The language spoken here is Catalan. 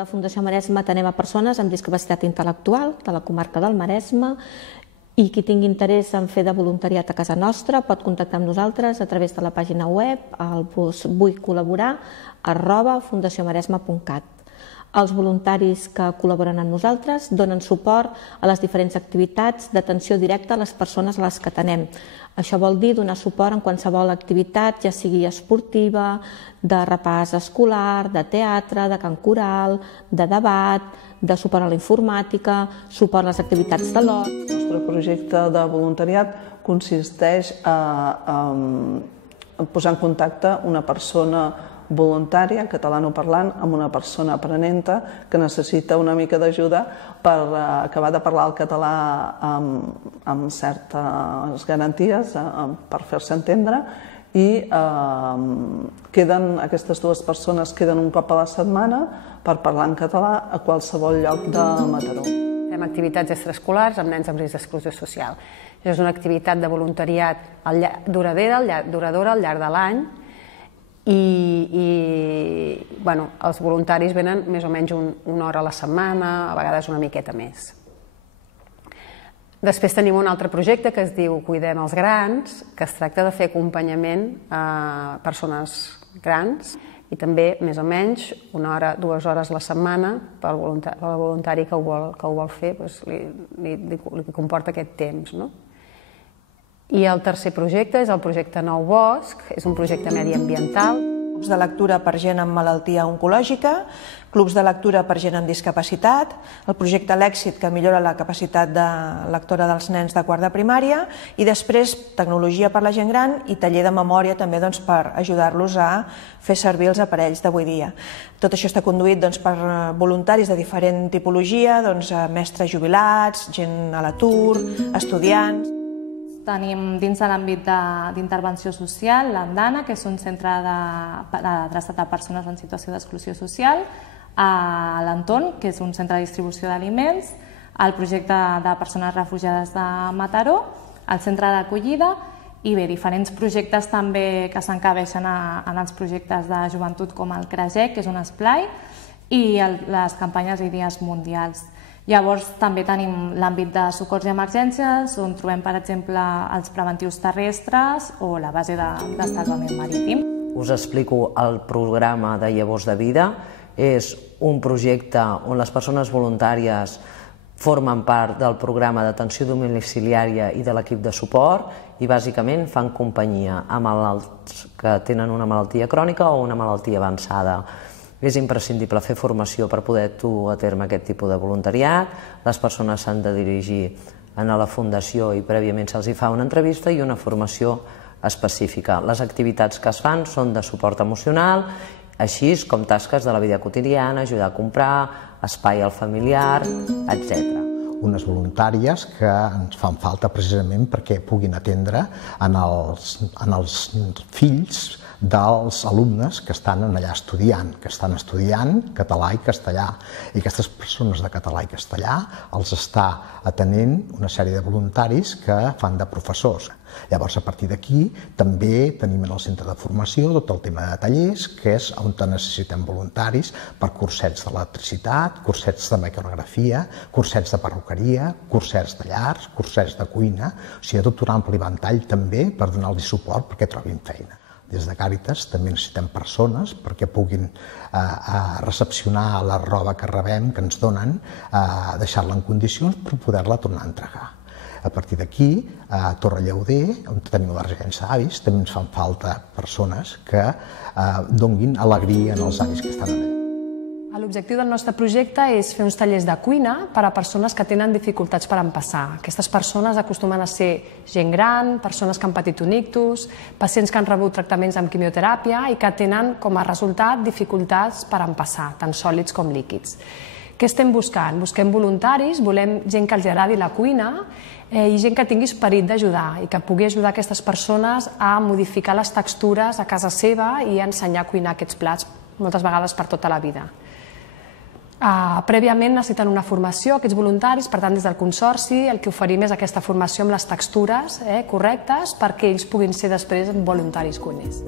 la Fundació Maresme atenem a persones amb discapacitat intel·lectual de la comarca del Maresme i qui tingui interès en fer de voluntariat a casa nostra pot contactar amb nosaltres a través de la pàgina web al vullcol·laborar@fundaciomaresme.cat. Els voluntaris que col·laboren amb nosaltres donen suport a les diferents activitats d'atenció directa a les persones a les que atenem. Això vol dir donar suport en qualsevol activitat, ja sigui esportiva, de repàs escolar, de teatre, de cant coral, de debat, de suport a la informàtica, suport a les activitats de l'hort. El nostre projecte de voluntariat consisteix a posar en contacte una persona voluntària, catalanoparlant, amb una persona aprenenta que necessita una mica d'ajuda per acabar de parlar el català amb certes garanties per fer-se entendre i aquestes dues persones queden un cop a la setmana per parlar en català a qualsevol lloc de Mataró. Fem activitats extraescolars amb nens amb risc d'exclusió social. És una activitat de voluntariat duradora al llarg de l'any i els voluntaris venen més o menys una hora a la setmana, a vegades una miqueta més. Després tenim un altre projecte que es diu Cuidem els grans, que es tracta de fer acompanyament a persones grans i també més o menys una hora, 2 hores a la setmana pel voluntari que ho vol fer, li comporta aquest temps. I el tercer projecte és el projecte Nou Bosc, és un projecte mediambiental. Clubs de lectura per gent amb malaltia oncològica, clubs de lectura per gent amb discapacitat, el projecte L'Èxit, que millora la capacitat de lectora dels nens de quart de primària, i després tecnologia per la gent gran i taller de memòria també per ajudar-los a fer servir els aparells d'avui dia. Tot això està conduït per voluntaris de diferent tipologia, mestres jubilats, gent a l'atur, estudiants. Tenim dins de l'àmbit d'intervenció social l'Andana, que és un centre adreçat a persones en situació d'exclusió social, a l'Entorn, que és un centre de distribució d'aliments, el projecte de persones refugiades de Mataró, el centre d'acollida i diferents projectes també que s'encabeixen en els projectes de joventut com el CRAGEC, que és un esplai, i les campanyes i dies mundials. Llavors també tenim l'àmbit de socors i emergències, on trobem, per exemple, els preventius terrestres o la base de salvament marítim. Us explico el programa de Llavors de Vida. És un projecte on les persones voluntàries formen part del programa d'atenció domiciliària i de l'equip de suport i bàsicament fan companyia a malalts que tenen una malaltia crònica o una malaltia avançada. És imprescindible fer formació per poder dur a terme aquest tipus de voluntariat. Les persones s'han de dirigir a la Fundació i prèviament se'ls fa una entrevista i una formació específica. Les activitats que es fan són de suport emocional, així com tasques de la vida quotidiana, ajudar a comprar, espai al familiar, etc. Unes voluntàries que ens fan falta precisament perquè puguin atendre en els fills dels alumnes que estan allà estudiant, català i castellà. I aquestes persones de català i castellà els està atenent una sèrie de voluntaris que fan de professors. Llavors, a partir d'aquí, també tenim en el centre de formació tot el tema de tallers, que és on necessitem voluntaris per cursets d'electricitat, cursets de mecanografia, cursets de perruqueria, cursets de llars, cursets de cuina, o sigui, tot un ampli ventall també per donar-los suport perquè trobin feina. Des de Càritas també necessitem persones perquè puguin recepcionar la roba que rebem, que ens donen, deixar-la en condicions per poder-la tornar a entregar. A partir d'aquí, a Torre Llauder, on tenim la residència d'avis, també ens fan falta persones que donin alegria als avis que estan allà. L'objectiu del nostre projecte és fer uns tallers de cuina per a persones que tenen dificultats per empassar. Aquestes persones acostumen a ser gent gran, persones que han patit un ictus, pacients que han rebut tractaments amb quimioteràpia i que tenen com a resultat dificultats per empassar, tant sòlids com líquids. Què estem buscant? Busquem voluntaris, volem gent que els agradi la cuina i gent que tingui esperit d'ajudar i que pugui ajudar aquestes persones a modificar les textures a casa seva i a ensenyar a cuinar aquests plats moltes vegades per tota la vida. Prèviament necessiten una formació, aquests voluntaris, per tant des del Consorci el que oferim és aquesta formació amb les textures correctes perquè ells puguin ser després voluntaris cuiners.